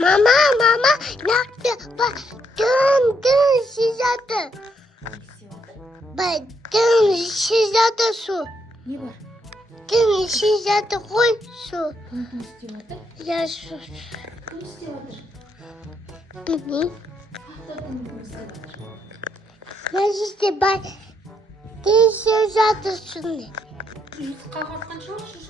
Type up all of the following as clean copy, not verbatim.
Мама, бak dın şişadı. Bak dın şişadı su. Не бар? Dın şişadı koy su. Кім істеп жатыр? Ya su. Кім істеп жатыр? Bilmiyorum. Кім істеп жатыр? Nasıl işte bak dın şişadı su ne? Ұйқыға қатқан шығарсыз.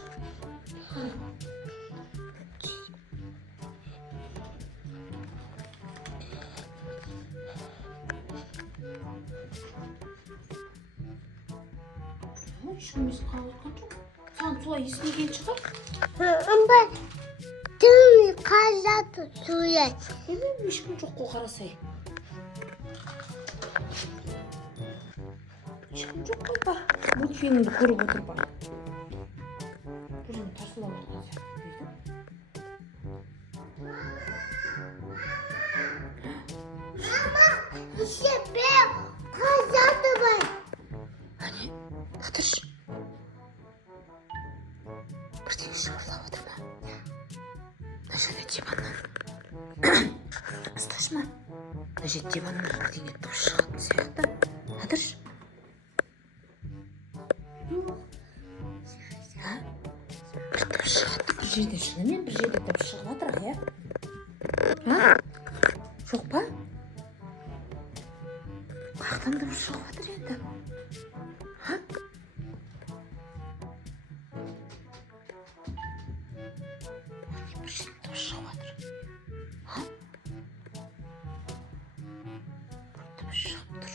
ешкім ұйқыға қатқан жоқ. Саған солай естілген шығар. Ama dın kazadı suya. Білмеймін, ешкім жоқ қой қарасай. ешкім жоқ қой ба. Мультфильмді көріп отыр ба. Бірін тарсылап отырған сияқты. İşte ben kazadı var. Әне, Батырш. Бірдеңе шыбырлап отыр ма? Мына жерде диваннан. Ысташ ма? Мына жерде диваннан бірдеңе дыбыс шығатын сияқты. Батырш. Бір дыбыс шығады. Бір жерде шынымен бір жерде дыбыс шығып жатыр, иә? Жоқ па? Қаяқтан дыбыс шығып жатыр енді? Бір жерде дыбыс шығып жатыр. Бір дыбыс шығып тұр.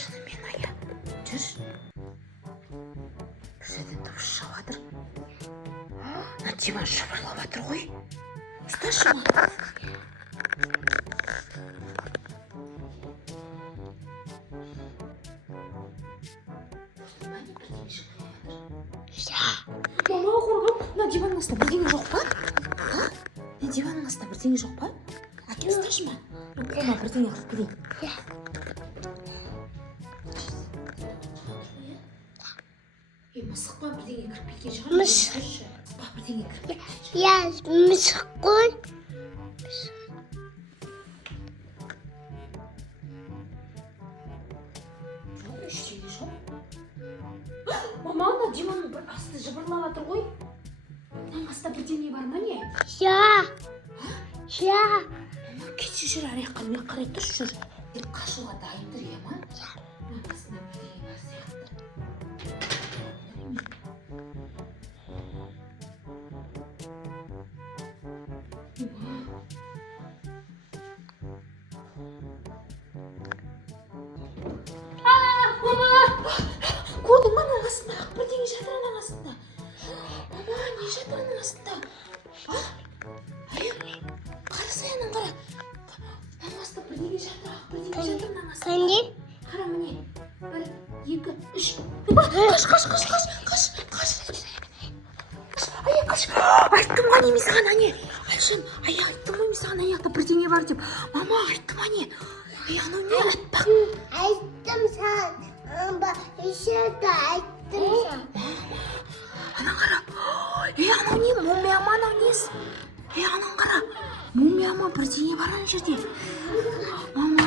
Шынымен ая. Жүр. Бір жерде дыбыс шығып жатыр. Мына диван шыбырлап жатыр ғой. Ұсташы ма? Мама қорғап, мына диванның астында бірдеңе жоқ па? Мына диванның астында бірдеңе жоқ па? Әкем ұсташы ма? Қолыма бірдеңе қылып көрейін. Мысық па бірдеңе кіріп кеткен шығар? Мысық. Мысық па бірдеңе кіріп кеткен шығар? Ya mısık koy. Жоқ, ештеңе жоқ. Мама, ана диванның бір асты жыбырлап жатыр ғой. Мынаның астында бірдеңе бар ма не? Ya. Мама, кетші жүр, ар жаққа мен қарай тұршы жүр. Деп қашуға дайын тұр, иә ма? Мынаның астында бірдеңе бар сияқты. Мама! Көрдің ма ананың астында? Бірдеңе жатыр ананың астында. Мама, не жатыр ананың астында? Қарасай анаң қара. Ананың астында бірдеңе жатыр ананың астында. Kendi. Қара міне. 1, 2, 3. Қаш. Ая, қаш. Айттым ғой неме саған, әне. Айшан, ая, айттым ғой мен саған аяқта бірдеңе бар деп. Мама, айттым әне. Ая, анау не айтпақ. Açtım sen. Ama işte açtım sen. Ана қара. Анау не, мумия ма анау несі? Анаң қара. Мумия ма бірдеңе бар ана жерде. Мама,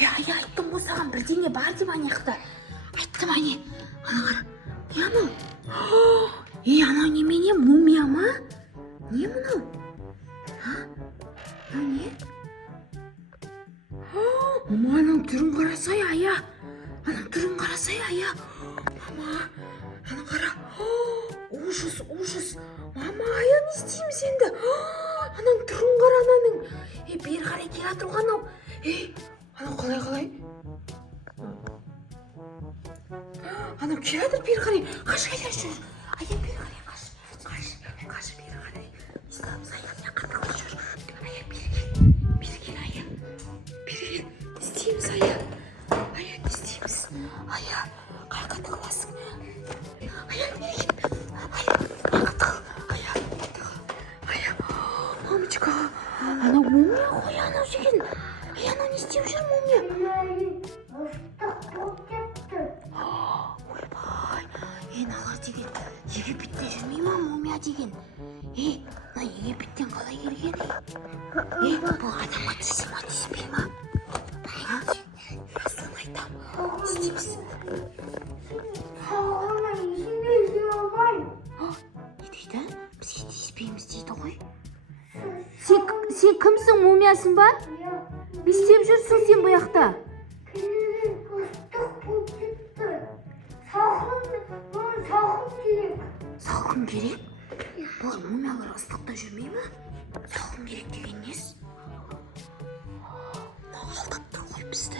ая, айттым ғой саған бірдеңе бар деп анаяқта. Айттым әне. Ана қара. Анау. Анау немене, мумия ма? Не мынау? Мынау не? Мама, ананың түрін қарасай, ая. Ананың түрін қарасай, ая. Мама, ана қара. Ужас. Мама, ая, не істейміз енді? Ананың түрін қара, ананың. Бері қарай келе жатыр ғой анау. Анау қалай? Анау келе жатыр бері қарай. Қаш қайда жүр? Ая, бері қарай қаш. Қаш бері қарай. Исламыз ая, мына қапқа жүр. Ая, бері кел, ая. Бері кел. Не істейміз, ая? Ая, не істейміз? Ая, қайқа тығыласың? Ая, бері кел. Ая, мамочка. Анау мумия ғой, анау жеген. Анау не істеп жүр, мумия? Ойбай, налар деген египетте жүрмей ма, мумия деген? Мына ана Египеттен қалай келген? Бұл адамға тисе ма тиіспей ма? Соны айтам. Істейміз. Саған есіне жиылмай. Не дейді? Бізге тиіспейміз дейді ғой. Сен кімсің, мумиясың ба? Не істеп жүрсің сен бұл жақта? Келген ыстық болып кетті. Салқын керек. Салқын керек? Бұл мумиялар ыстықта жүрмей ма? Салқын керек деген несі? Алдап тұр ғой бізді.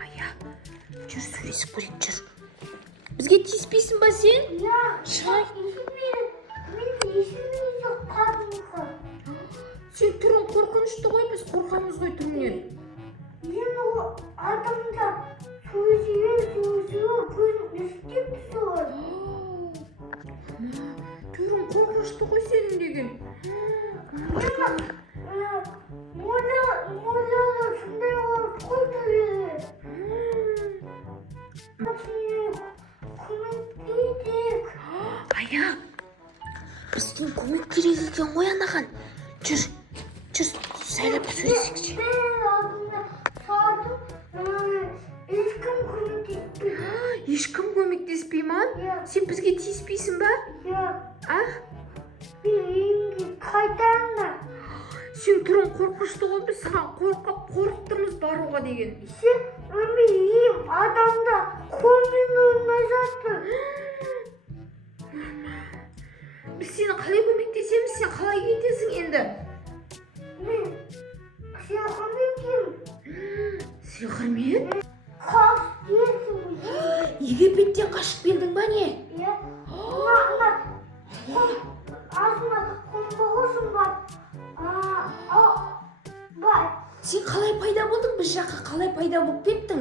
Ая, жүр сөйлесіп көрейік, жүр. Бізге тиіспейсің ба сен? Шығай. Сен түрің қорқынышты ғой, біз қорқамыз ғой түріңнен. Адамда сөзіге көзін істеп тұр. Түрің қорқынышты ғой сенің деген. Моллалар сондай болып қойды. Көмектейдік. Ая, біздің көмек керек екен ғой анаған. Жүр, сайлап сөйлесекші. Ешкім көмектеспей ма? Сен бізге тиіспейсің ба? А? Қайтаңда. Сен түрің қорқышты ғой, біз саған қорықтырмыз баруға деген. Сен ем адамда қолмен ойнай жатыр. Біз сені қалай көмектесеміз, сен қалай кетесің енді? Мен сиқырмен келдім. Сиқырмен? Қашып келдім. Египеттен қашып келдің ба не? Астына құмбағысың бар. Бар. Сен қалай пайда болдың? Біз жаққа қалай пайда болып кеттің?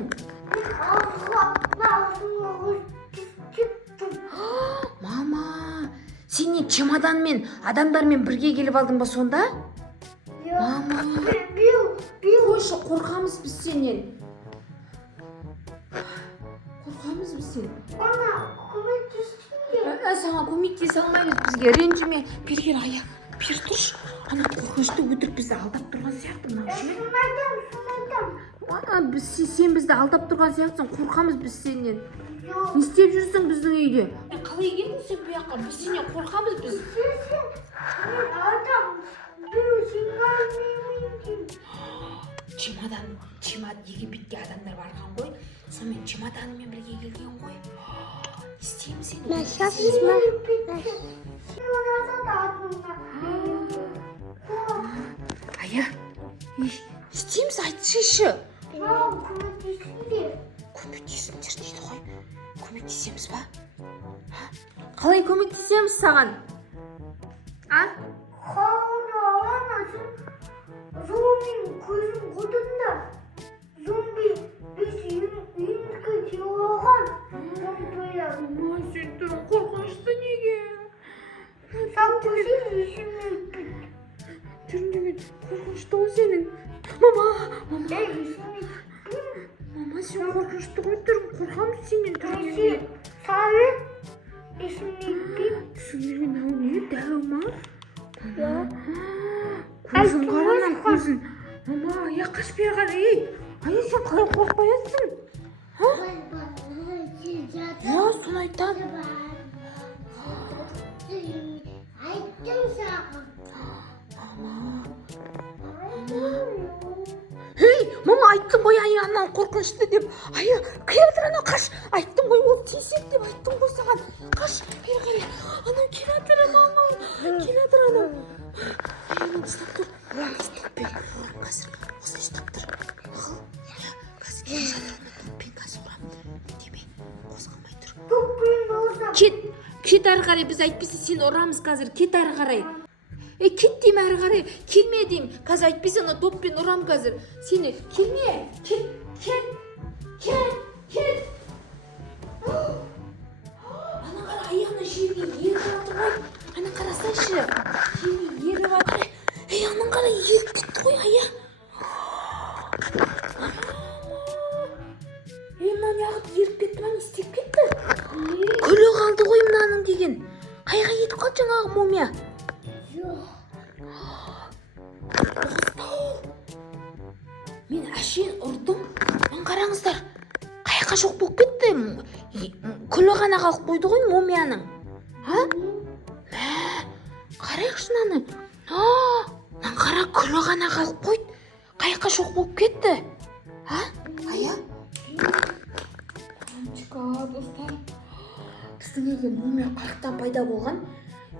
Мама, сен не чемоданмен, адамдармен бірге келіп алдың ба сонда? Мама, қойшы, қорқамыз біз сенен. Қорқамыз біз сен. Саған көмектесе алмаймыз, бізге ренжіме. Бері ая, бері тұршы. Ана қорқынышты өтірік бізді алдап тұрған сияқты. Сен бізді алдап тұрған сияқтысың, қорқамыз біз сенен. Не істеп жүрсің біздің үйде? Қалай келдің сен бұл жаққа? Біз сенен қорқамыз біз. Чемодан, Египетке адамдар барған ғой. Сонымен чемоданымен бірге келген ғой. Не істейміз енді? Ая, істейміз, айтсайшы. Көмектесіңдер дейді ғой. Көмектесеміз ба? Қалай көмектесеміз саған? А? Қауыны аламасың. Зомбиң көзін құдында. Зомби біз үйімізге теуған. Ама, сен түрің қорқынышты неге? Сам көзін есіммен өтпін. Түрің деген қорқынышты ғой сенің. Мама, сен қорқынышты ғой түрің, қорқамыз сенен түрің. Сары есіммен өтпін. Түсіңдермен ау не? Дәу ма? Көзін қарана, көзін. Мама, аяқ қаш бері қара, ей. Ая, сен қалай қорқпаясың? Соны айтам. Айттым саған. Мама, айттым ғой, анау қорқынышты деп. Ая, келатыр анау, қаш. Айттым ғой, ол тиіседі деп айттым ғой саған. Қаш, бері қарай. Анау келатыр, мама. Келатыр анау. Анау ұстап тұр. Ұстап бері ұрам қазір. Осылай ұстап тұр. Қазір келе жатыр. Топпен қазір ұрам. Демей, қозғалмай тұр. Топпен болса. Кет ары қарай, біз айтпесе сені ұрамыз қазір. Кет ары қарай. Кет дейм ары қарай. Келме дейм. Қазір айтпесе ана топпен ұрам қазір. Сені келме. Кет. Ана қара, аяғына жерге еріп жатыр ғой. Ана қарасайшы. Жерге еріп жатыр. Ана қара, еріп кетті ғой аяқ. Мынау неғып еріп кетті ма, не істеп кетті? жаңағы мумия? Мен әшейін ұрдым. Мен қараңыздар. Қайқа жоқ болып кетті. Күлі ғана қалып қойды ғой мумияның. Қарайықшы мынаны. Мына қара күлі ғана қалып қойды. Қайқа жоқ болып кетті. Ая? Достар. Біздің үйге мумия қайықтан пайда болған.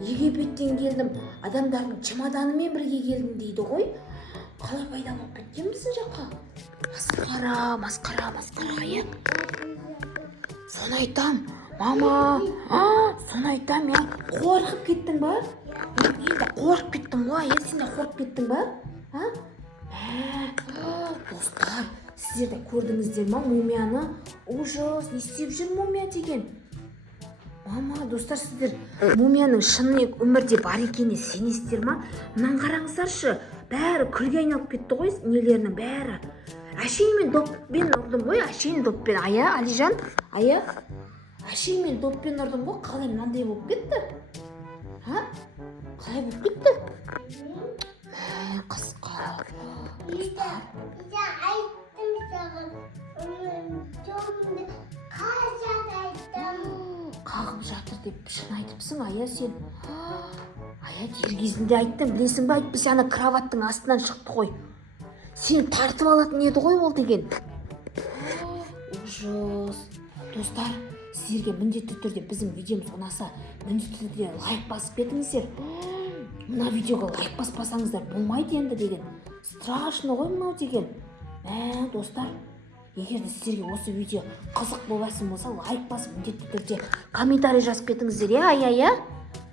Египеттен келдім. Адамдардың чемоданымен бірге келдім дейді ғой. Қалай пайда болып кеткен біздің жаққа? Масқара, ая. Соны айтам, мама. Соны айтам, я. Қорқып кеттің ба? Енді қорқып кеттім ғой, ая. Сен де қорқып кеттің ба? Достар, сіздер де көрдіңіздер ма мумияны? Ужас, не істеп жүр мумия деген? Мама, достар, сіздер мумияның шын өмірде бар екеніне сенесіздер ма? Мынаны қараңыздаршы. Бәрі күлге айналып кетті ғой, нелерінің бәрі. Әшеймен доппен ұрдым ғой, әшеймен доппен. Ая, Алижан, ая. Әшеймен доппен ұрдым ғой, қалай мынандай болып кетті? Қалай болып кетті? Қысқа. Айттым саған. Қағып жатыр деп шын айтыпсың, ая, сен. Ая, дер кезінде айттым, білесің ба, айтпесе ана кроваттың астынан шықты ғой. Сені тартып алатын еді ғой ол деген. Ужас. Достар, сіздерге міндетті түрде біздің видеомыз ұнаса, міндетті түрде лайк басып кетіңіздер. Мына видеоға лайк баспасаңыздар болмайды енді деген. Страшно ғой мынау деген. Достар, егер де сіздерге осы видео қызық болатын болса, лайк басып, міндетті түрде комментарий жазып кетіңіздер, ая?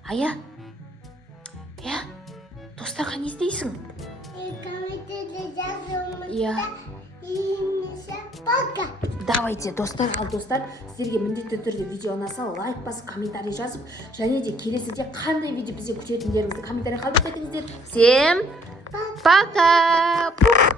Ая? Достарға не істейсің? Пока. Давайте, достар, сіздерге міндетті түрде видео ұнаса, лайк басып, комментарий жазып, және де келесіде қандай видео бізде күтетіндеріңізді комментарий қалдырып кетіңіздер. Всем пока!